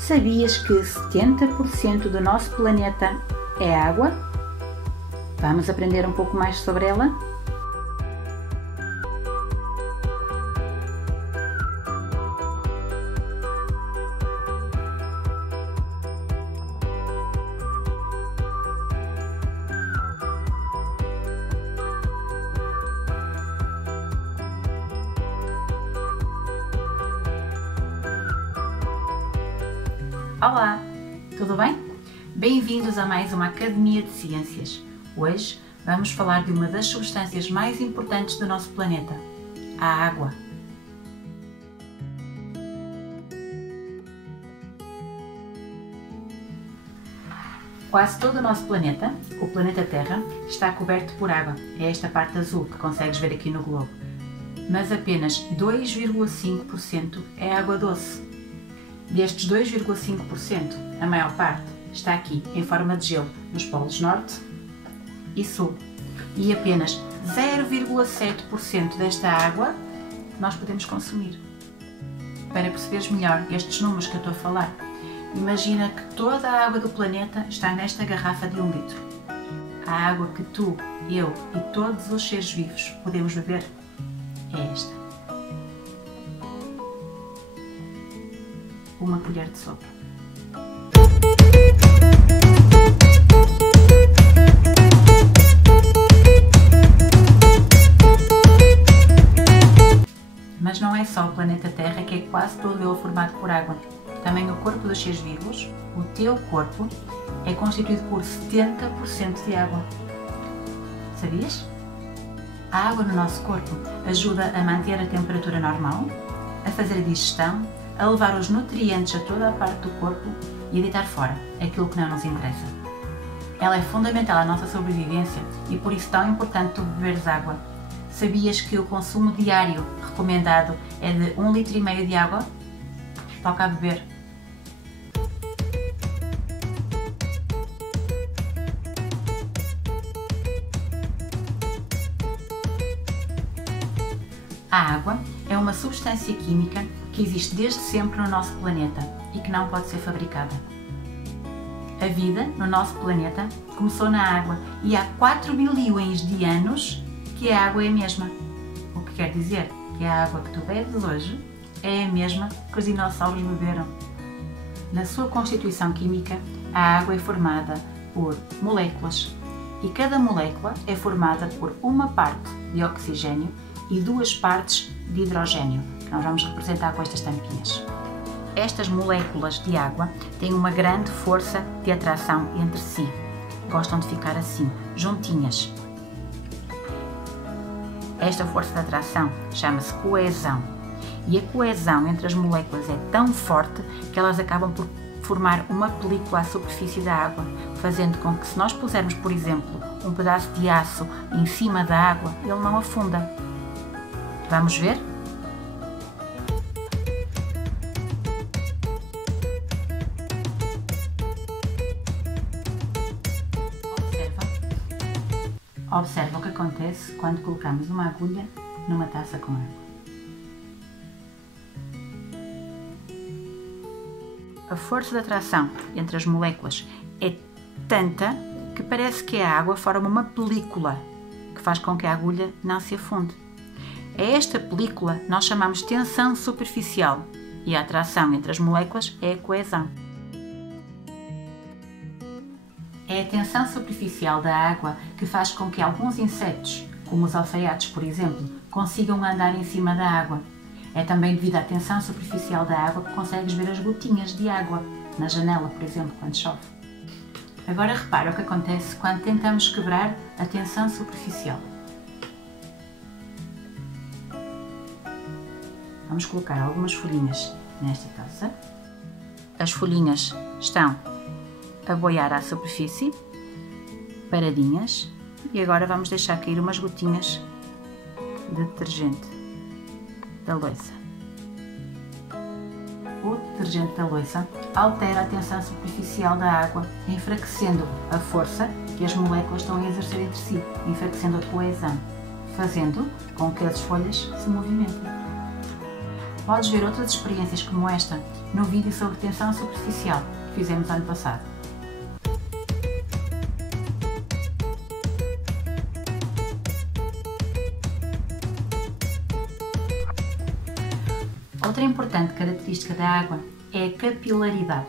Sabias que 70% do nosso planeta é água? Vamos aprender um pouco mais sobre ela? Olá, tudo bem? Bem-vindos a mais uma Academia de Ciências. Hoje vamos falar de uma das substâncias mais importantes do nosso planeta, a água. Quase todo o nosso planeta, o planeta Terra, está coberto por água. É esta parte azul que consegues ver aqui no globo. Mas apenas 2,5% é água doce. Destes 2,5%, a maior parte está aqui em forma de gelo nos polos Norte e Sul. E apenas 0,7% desta água nós podemos consumir. Para perceberes melhor estes números que eu estou a falar, imagina que toda a água do planeta está nesta garrafa de 1 litro. A água que tu, eu e todos os seres vivos podemos beber é esta. Uma colher de sopa. Mas não é só o planeta Terra que é quase todo ele formado por água. Também o corpo dos seres vivos, o teu corpo, é constituído por 70% de água. Sabias? A água no nosso corpo ajuda a manter a temperatura normal, a fazer a digestão, a levar os nutrientes a toda a parte do corpo e a deitar fora aquilo que não nos interessa. Ela é fundamental à nossa sobrevivência e por isso tão importante tu beberes água. Sabias que o consumo diário recomendado é de 1,5 litro de água? Toca a beber. A água é uma substância química que existe desde sempre no nosso planeta e que não pode ser fabricada. A vida no nosso planeta começou na água e há 4 bilhões de anos que a água é a mesma. O que quer dizer que a água que tu bebes hoje é a mesma que os dinossauros beberam. Na sua constituição química, a água é formada por moléculas e cada molécula é formada por uma parte de oxigênio e 2 partes de hidrogênio, que nós vamos representar com estas tampinhas. Estas moléculas de água têm uma grande força de atração entre si. Gostam de ficar assim, juntinhas. Esta força de atração chama-se coesão. E a coesão entre as moléculas é tão forte que elas acabam por formar uma película à superfície da água, fazendo com que se nós pusermos, por exemplo, um pedaço de aço em cima da água, ele não afunda. Vamos ver? Observa o que acontece quando colocamos uma agulha numa taça com água. A força de atração entre as moléculas é tanta que parece que a água forma uma película que faz com que a agulha não se afunde. A esta película nós chamamos tensão superficial e a atração entre as moléculas é a coesão. É a tensão superficial da água que faz com que alguns insetos, como os alfaiates, por exemplo, consigam andar em cima da água. É também devido à tensão superficial da água que consegues ver as gotinhas de água na janela, por exemplo, quando chove. Agora repara o que acontece quando tentamos quebrar a tensão superficial. Vamos colocar algumas folhinhas nesta taça. As folhinhas estão a boiar à superfície, paradinhas, e agora vamos deixar cair umas gotinhas de detergente da louça. O detergente da louça altera a tensão superficial da água, enfraquecendo a força que as moléculas estão a exercer entre si, enfraquecendo a coesão, fazendo com que as folhas se movimentem. podes ver outras experiências como esta no vídeo sobre tensão superficial que fizemos ano passado. Outra importante característica da água é a capilaridade,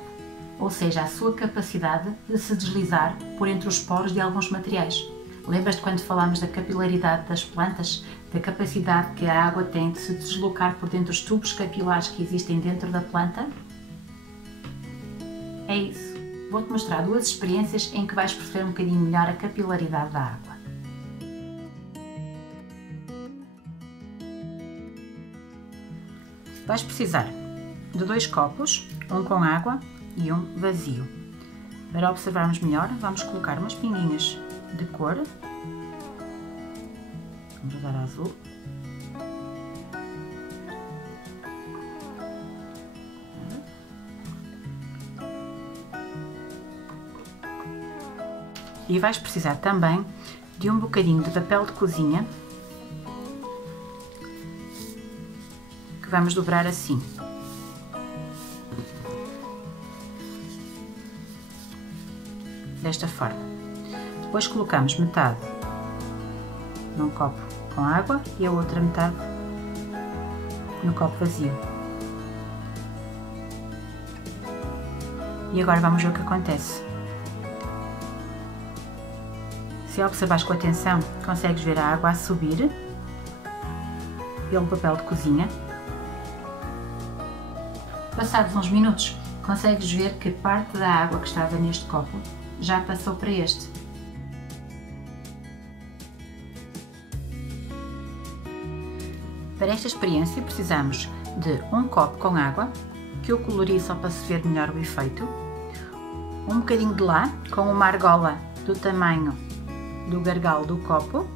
ou seja, a sua capacidade de se deslizar por entre os poros de alguns materiais. Lembras-te quando falámos da capilaridade das plantas, da capacidade que a água tem de se deslocar por dentro dos tubos capilares que existem dentro da planta? É isso. Vou-te mostrar duas experiências em que vais perceber um bocadinho melhor a capilaridade da água. Vais precisar de 2 copos, um com água e um vazio. Para observarmos melhor, vamos colocar umas pinguinhas de cor. Vamos usar a azul. E vais precisar também de um bocadinho de papel de cozinha, que vamos dobrar assim. Desta forma. Depois colocamos metade num copo com água e a outra metade no copo vazio. E agora vamos ver o que acontece. Se observares com atenção, consegues ver a água a subir pelo papel de cozinha. Passados uns minutos, consegues ver que parte da água que estava neste copo já passou para este. Para esta experiência precisamos de um copo com água, que eu colori só para se ver melhor o efeito, um bocadinho de lã com uma argola do tamanho do gargalo do copo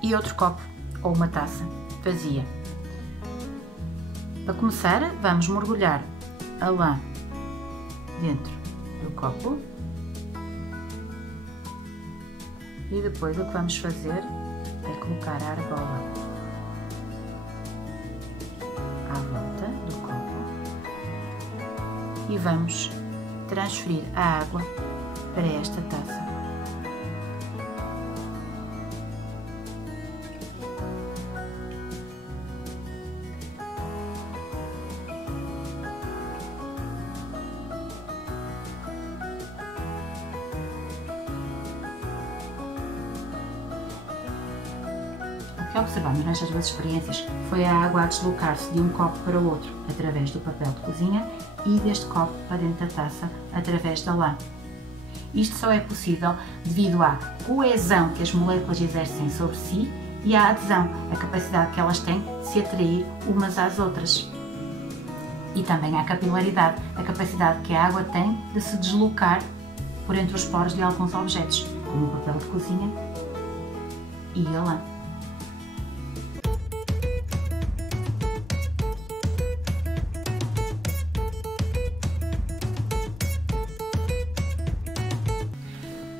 e outro copo ou uma taça vazia. Para começar, vamos mergulhar a lã dentro do copo e depois o que vamos fazer é colocar a argola à volta do copo e vamos transferir a água para esta taça. O que observamos nestas duas experiências foi a água a deslocar-se de um copo para o outro através do papel de cozinha e deste copo para dentro da taça através da lã. Isto só é possível devido à coesão que as moléculas exercem sobre si e à adesão, a capacidade que elas têm de se atrair umas às outras. E também à capilaridade, a capacidade que a água tem de se deslocar por entre os poros de alguns objetos, como o papel de cozinha e a lã.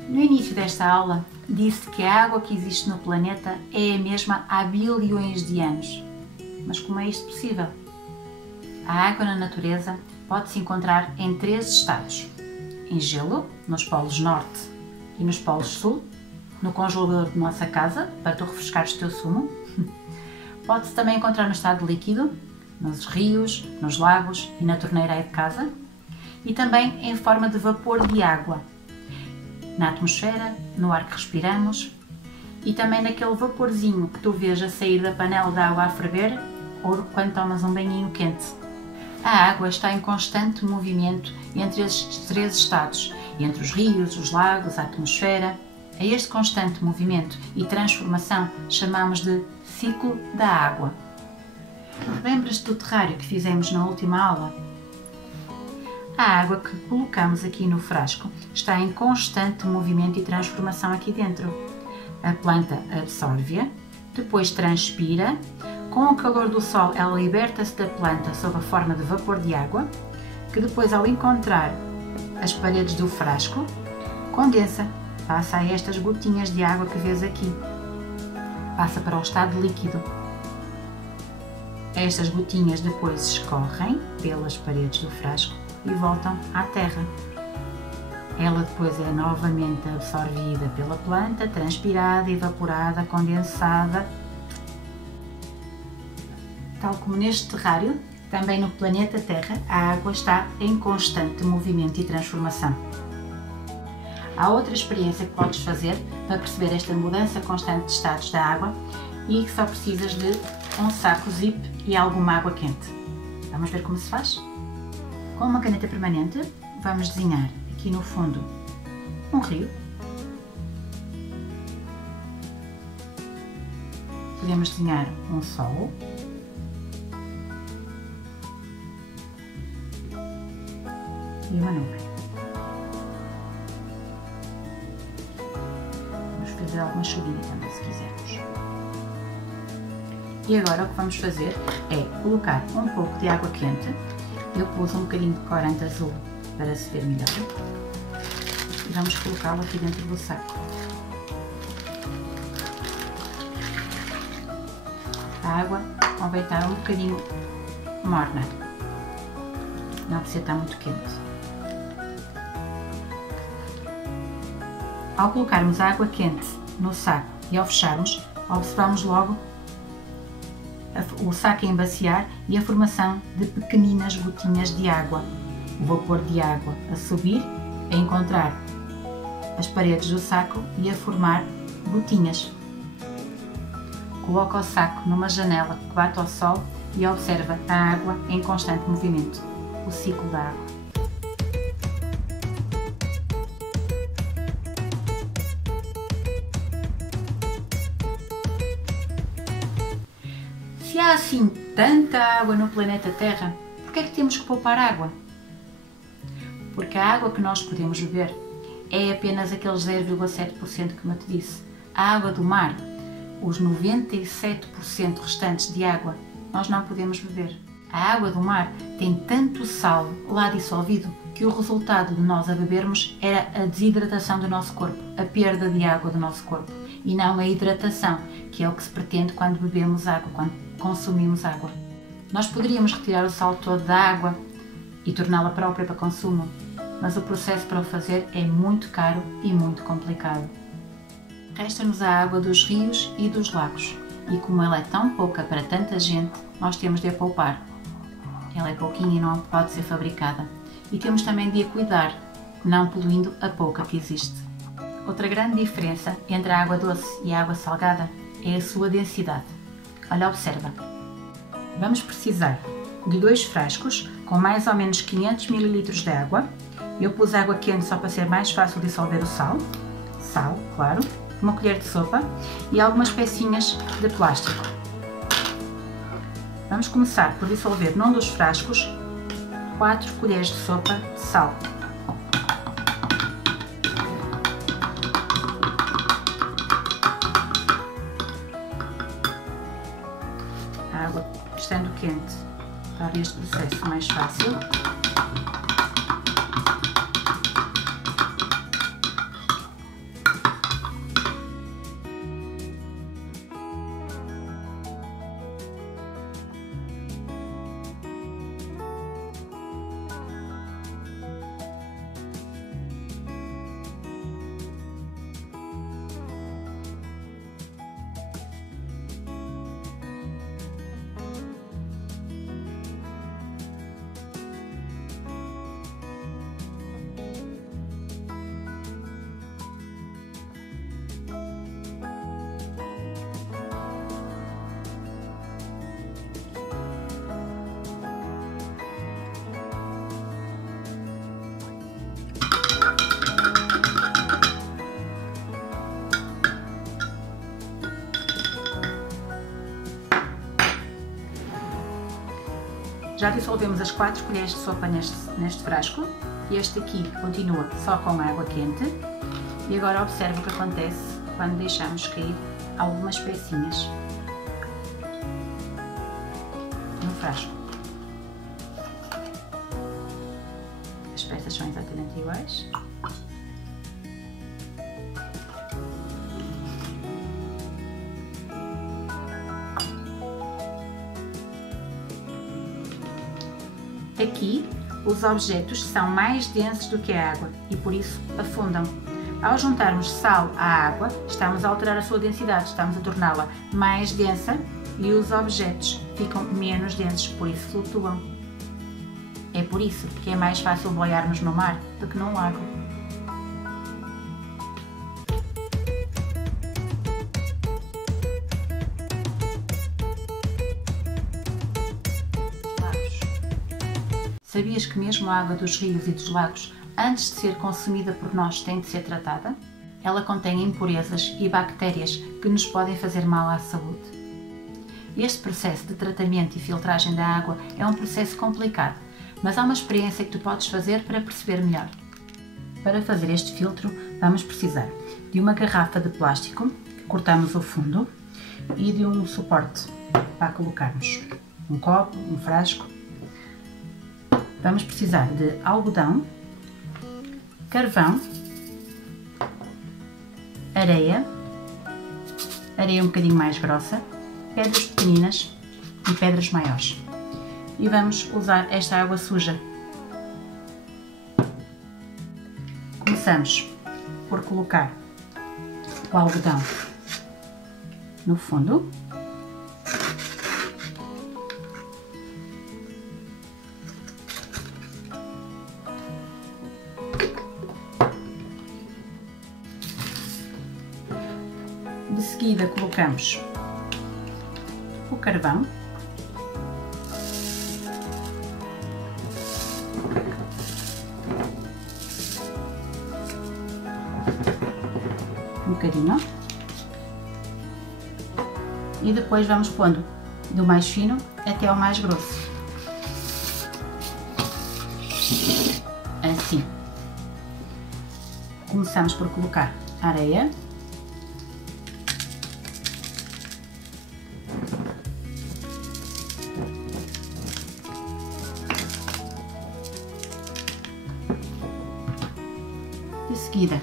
No início desta aula, disse que a água que existe no planeta é a mesma há bilhões de anos. Mas como é isto possível? A água na natureza pode-se encontrar em 3 estados: em gelo, nos polos norte e nos polos sul, no congelador de nossa casa, para tu refrescares o teu sumo. Pode-se também encontrar no estado líquido, nos rios, nos lagos e na torneira aí de casa, e também em forma de vapor de água, na atmosfera, no ar que respiramos e também naquele vaporzinho que tu vês a sair da panela de água a ferver ou quando tomas um banhinho quente. A água está em constante movimento entre estes 3 estados, entre os rios, os lagos, a atmosfera. A este constante movimento e transformação chamamos de ciclo da água. Lembras-te do terrário que fizemos na última aula? A água que colocamos aqui no frasco está em constante movimento e transformação aqui dentro. A planta absorve-a, depois transpira, com o calor do sol ela liberta-se da planta sob a forma de vapor de água, que depois ao encontrar as paredes do frasco, condensa, passa a estas gotinhas de água que vês aqui, passa para o estado líquido. Estas gotinhas depois escorrem pelas paredes do frasco e voltam à terra. Ela depois é novamente absorvida pela planta, transpirada, evaporada, condensada. Tal como neste terrário, também no planeta Terra, a água está em constante movimento e transformação. Há outra experiência que podes fazer para perceber esta mudança constante de estados da água e que só precisas de um saco zip e alguma água quente. Vamos ver como se faz? Com uma caneta permanente, vamos desenhar aqui no fundo um rio. Podemos desenhar um sol. E uma nuvem. Vamos fazer alguma chuvinha também, se quisermos. E agora o que vamos fazer é colocar um pouco de água quente. Eu pus um bocadinho de corante azul para se ver melhor. E vamos colocá-lo aqui dentro do saco. A água convém estar um bocadinho morna. Não precisa estar muito quente. Ao colocarmos a água quente no saco e ao fecharmos, observamos logo o saco a embaciar e a formação de pequeninas gotinhas de água. O vapor de água a subir, a encontrar as paredes do saco e a formar gotinhas. Coloca o saco numa janela que bate ao sol e observa a água em constante movimento, o ciclo da água. Se há assim tanta água no planeta Terra, por que é que temos que poupar água? Porque a água que nós podemos beber é apenas aqueles 0,7% que eu te disse. A água do mar, os 97% restantes de água, nós não podemos beber. A água do mar tem tanto sal lá dissolvido que o resultado de nós a bebermos era a desidratação do nosso corpo, a perda de água do nosso corpo, e não a hidratação, que é o que se pretende quando bebemos água, quando consumimos água. Nós poderíamos retirar o sal todo da água e torná-la própria para consumo, mas o processo para o fazer é muito caro e muito complicado. Resta-nos a água dos rios e dos lagos, e como ela é tão pouca para tanta gente, nós temos de a poupar. Ela é pouquinha e não pode ser fabricada, e temos também de a cuidar, não poluindo a pouca que existe. Outra grande diferença entre a água doce e a água salgada é a sua densidade. Olha, observa. Vamos precisar de 2 frascos com mais ou menos 500 ml de água. Eu pus água quente só para ser mais fácil dissolver o sal. Sal, claro. Uma colher de sopa e algumas pecinhas de plástico. Vamos começar por dissolver num dos frascos 4 colheres de sopa de sal. A água estando quente torna este processo mais fácil. Já dissolvemos as 4 colheres de sopa neste frasco. Este aqui continua só com água quente. E agora observa o que acontece quando deixamos cair algumas pecinhas no frasco. As peças são exatamente iguais. Aqui, os objetos são mais densos do que a água e por isso afundam. Ao juntarmos sal à água, estamos a alterar a sua densidade, estamos a torná-la mais densa e os objetos ficam menos densos, por isso flutuam. É por isso que é mais fácil boiarmos no mar do que num lago. Sabias que mesmo a água dos rios e dos lagos, antes de ser consumida por nós, tem de ser tratada? Ela contém impurezas e bactérias que nos podem fazer mal à saúde. Este processo de tratamento e filtragem da água é um processo complicado, mas há uma experiência que tu podes fazer para perceber melhor. Para fazer este filtro, vamos precisar de uma garrafa de plástico, que cortamos o fundo, e de um suporte para colocarmos um copo, um frasco. Vamos precisar de algodão, carvão, areia um bocadinho mais grossa, pedras pequeninas e pedras maiores. E vamos usar esta água suja. Começamos por colocar o algodão no fundo. De seguida colocamos o carvão, um bocadinho, e depois vamos pondo do mais fino até ao mais grosso, assim. Começamos por colocar a areia. De seguida,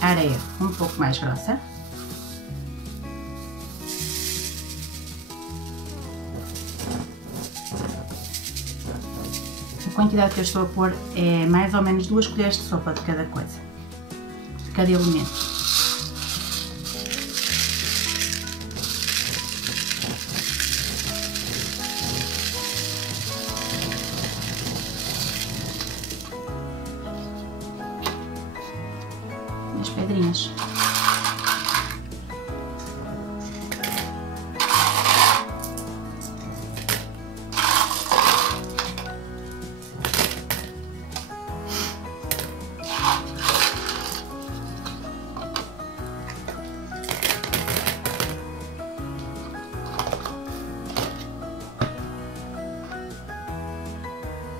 a areia um pouco mais grossa. A quantidade que eu estou a pôr é mais ou menos 2 colheres de sopa de cada coisa, de cada elemento. As pedrinhas.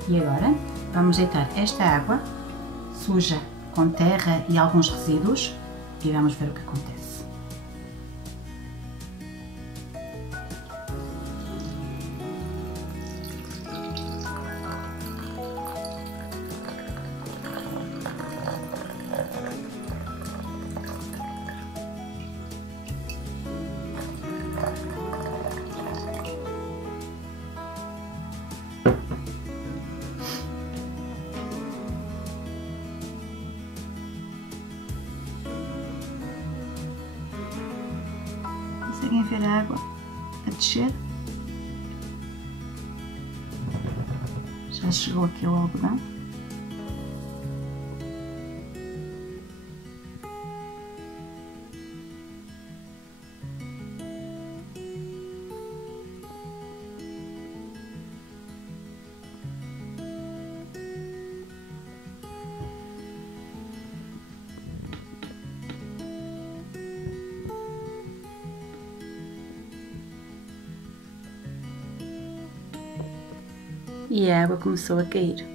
E agora vamos deitar esta água suja com terra e alguns resíduos e vamos ver o que acontece. Conseguem ver a água a descer? Já chegou aqui o algodão. E a água começou a cair.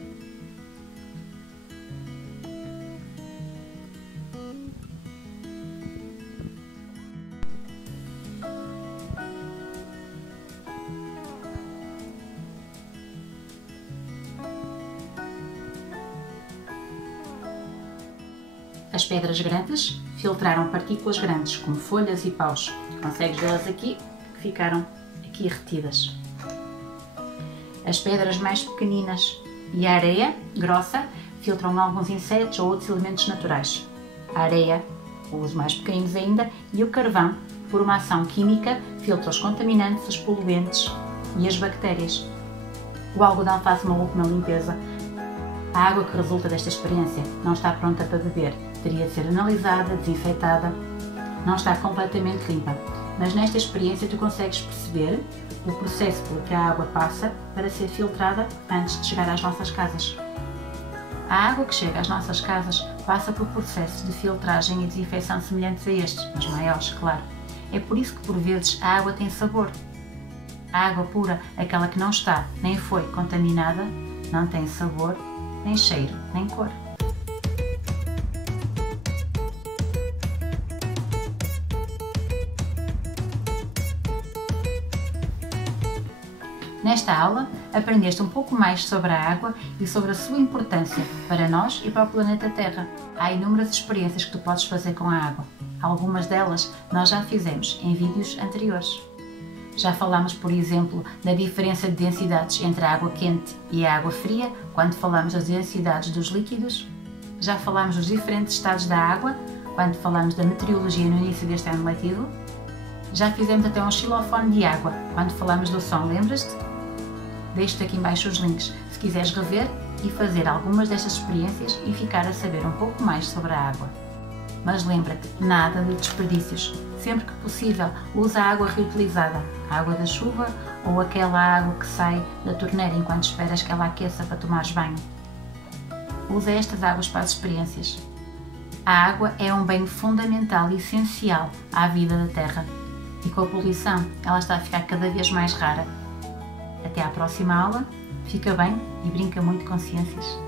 As pedras grandes filtraram partículas grandes, como folhas e paus. Consegues vê-las aqui, que ficaram aqui retidas. as pedras mais pequeninas e a areia grossa filtram alguns insetos ou outros elementos naturais. A areia, os mais pequeninos ainda, e o carvão, por uma ação química, filtra os contaminantes, os poluentes e as bactérias. O algodão faz uma última limpeza. A água que resulta desta experiência não está pronta para beber, teria de ser analisada, desinfetada, não está completamente limpa. Mas nesta experiência tu consegues perceber o processo pelo que a água passa para ser filtrada antes de chegar às nossas casas. A água que chega às nossas casas passa por processos de filtragem e desinfecção semelhantes a estes, mas maiores, claro. É por isso que por vezes a água tem sabor. A água pura, aquela que não está nem foi contaminada, não tem sabor, nem cheiro, nem cor. Nesta aula, aprendeste um pouco mais sobre a água e sobre a sua importância para nós e para o planeta Terra. Há inúmeras experiências que tu podes fazer com a água. Algumas delas nós já fizemos em vídeos anteriores. Já falámos, por exemplo, da diferença de densidades entre a água quente e a água fria, quando falamos das densidades dos líquidos. Já falámos dos diferentes estados da água, quando falamos da meteorologia no início deste ano letivo. Já fizemos até um xilofone de água, quando falamos do som, lembras-te? Deixo-te aqui em baixo os links, se quiseres rever e fazer algumas destas experiências e ficar a saber um pouco mais sobre a água. Mas lembra-te, nada de desperdícios. Sempre que possível, usa a água reutilizada, a água da chuva ou aquela água que sai da torneira enquanto esperas que ela aqueça para tomares banho. Usa estas águas para as experiências. A água é um bem fundamental e essencial à vida da Terra. E com a poluição, ela está a ficar cada vez mais rara. Até à próxima aula, fica bem e brinca muito com ciências.